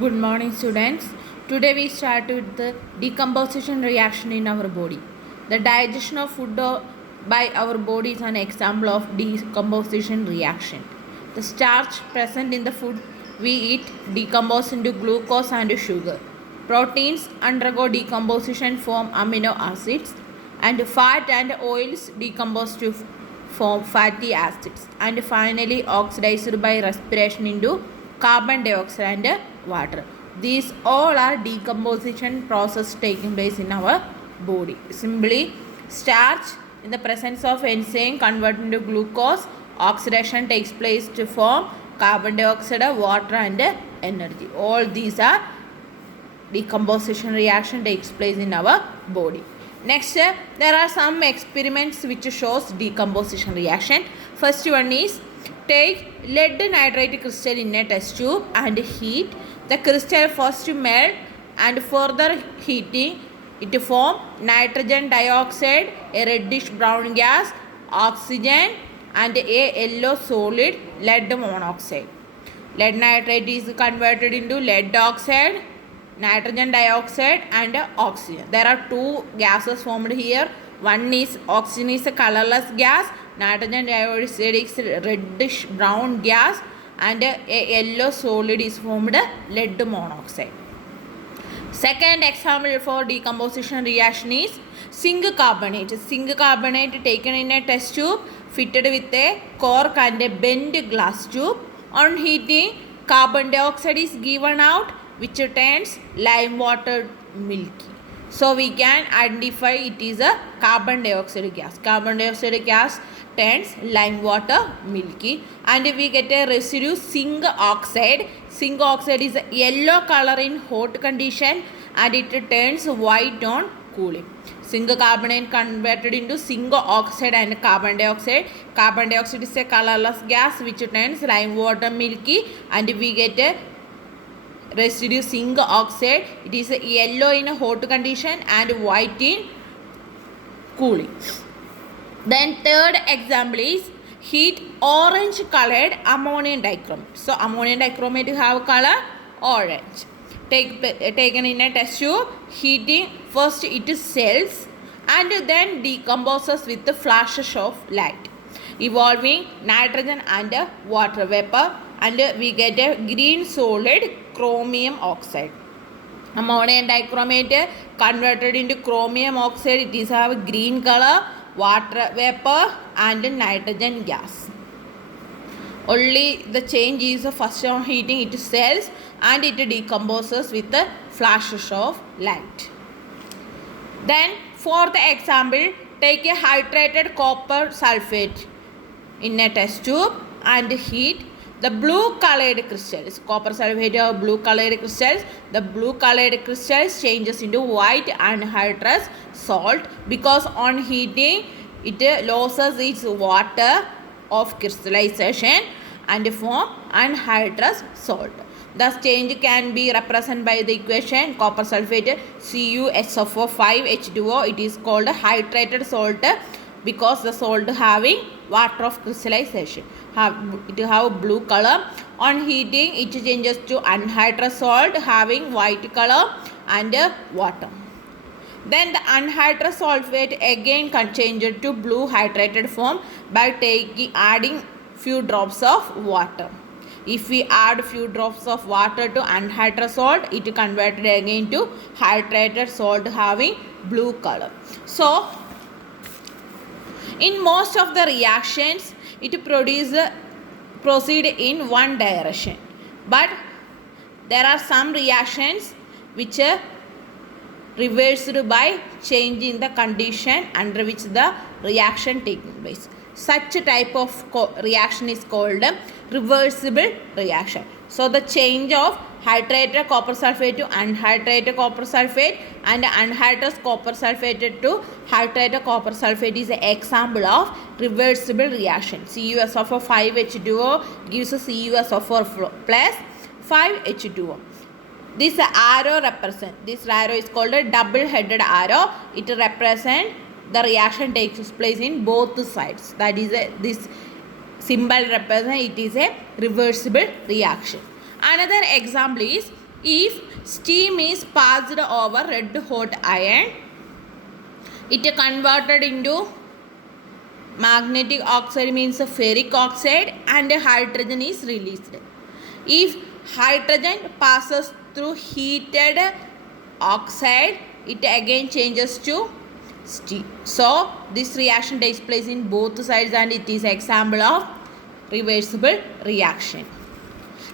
Good morning, students. Today we start with the decomposition reaction in our body. The digestion of food by our body is an example of decomposition reaction. The starch present in the food we eat decomposes into glucose and sugar. Proteins undergo decomposition form amino acids, and fat and oils decompose to form fatty acids, and finally oxidized by respiration into carbon dioxide and water. These all are decomposition process taking place in our body. Simply, starch in the presence of enzyme converted into glucose, oxidation takes place to form carbon dioxide, water and energy. All these are decomposition reaction takes place in our body. Next, there are some experiments which shows decomposition reaction. First one is, take lead nitrate crystal in a test tube and heat the crystal first to melt, and further heating it form nitrogen dioxide, a reddish brown gas, oxygen and a yellow solid, lead monoxide. Lead nitrate is converted into lead oxide, nitrogen dioxide and oxygen. There are two gases formed here. One is oxygen is a colorless gas, nitrogen dioxide is reddish brown gas and a yellow solid is formed lead monoxide. Second example for decomposition reaction is zinc carbonate. Zinc carbonate taken in a test tube fitted with a cork and a bent glass tube. On heating, carbon dioxide is given out, which turns lime water milky. So we can identify it is a carbon dioxide gas. Carbon dioxide gas turns lime water milky, and we get a residue zinc oxide. Zinc oxide is a yellow color in hot condition and it turns white on cooling. Zinc carbonate converted into zinc oxide and carbon dioxide. Carbon dioxide is a colorless gas which turns lime water milky, and we get a residue zinc oxide. It is yellow in a hot condition and white in cooling. Then third example is, heat orange colored ammonium dichromate. So ammonium dichromate have color orange. Taken in a test tube, heating, first it sells and then decomposes with the flashes of light, evolving nitrogen and water vapor, and we get a green solid chromium oxide. Ammonium dichromate converted into chromium oxide, it is have green color, water vapor and nitrogen gas. Only the change is first on heating it sells and it decomposes with the flashes of light. Then fourth example, take a hydrated copper sulfate in a test tube and heat the blue colored crystals. Copper sulfate have blue colored crystals. The blue colored crystals changes into white anhydrous salt because on heating it loses its water of crystallization and form anhydrous salt. Thus change can be represented by the equation copper sulfate CuSO4 5H2O. It is called hydrated salt because the salt having water of crystallization. It have blue color. On heating it changes to anhydrous salt having white color and water. Then the anhydrous sulfate again can change it to blue hydrated form by adding few drops of water. If we add few drops of water to anhydrous salt, it converted again to hydrated salt having blue color. So in most of the reactions it proceed in one direction, but there are some reactions which are reversed by changing the condition under which the reaction taking place. Such a type of reaction is called reversible reaction. So the change of hydrated copper sulfate to unhydrated copper sulfate and anhydrous copper sulfate to hydrated copper sulfate is an example of reversible reaction. CuSO4 5H2O gives a CuSO4 plus 5H2O. This arrow is called a double-headed arrow. It represents the reaction takes place in both sides. That is this symbol represents it is a reversible reaction. Another example is If steam is passed over red hot iron, it is converted into magnetic oxide, means ferric oxide, and hydrogen is released. If hydrogen passes through heated oxide, it again changes to steam. So this reaction takes place in both sides and it is example of reversible reaction.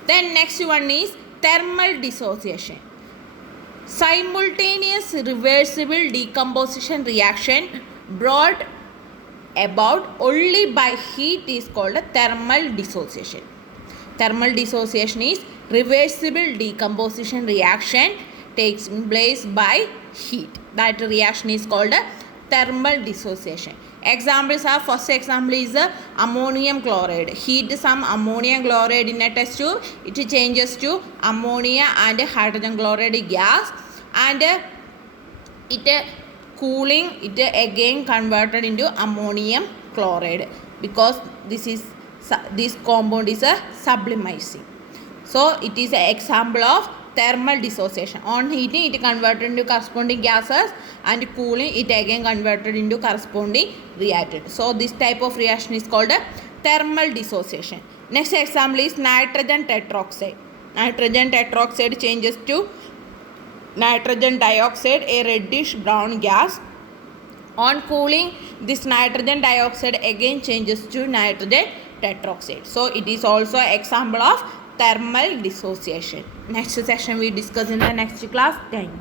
Then next one is thermal dissociation. Simultaneous reversible decomposition reaction brought about only by heat is called a thermal dissociation. Thermal dissociation is reversible decomposition reaction takes place by heat. That reaction is called a thermal dissociation. Examples are, first example is ammonium chloride. Heat some ammonium chloride in a test tube, it changes to ammonia and hydrogen chloride gas, and it cooling, it again converted into ammonium chloride because this compound is a sublimizing. So it is an example of thermal dissociation. On heating, it converted into corresponding gases, and cooling, it again converted into corresponding reactant. So this type of reaction is called a thermal dissociation. Next example is nitrogen tetroxide. Nitrogen tetroxide changes to nitrogen dioxide, a reddish brown gas. On cooling, this nitrogen dioxide again changes to nitrogen tetroxide. So it is also an example of thermal dissociation. Next session we discuss in the next class. Thank you.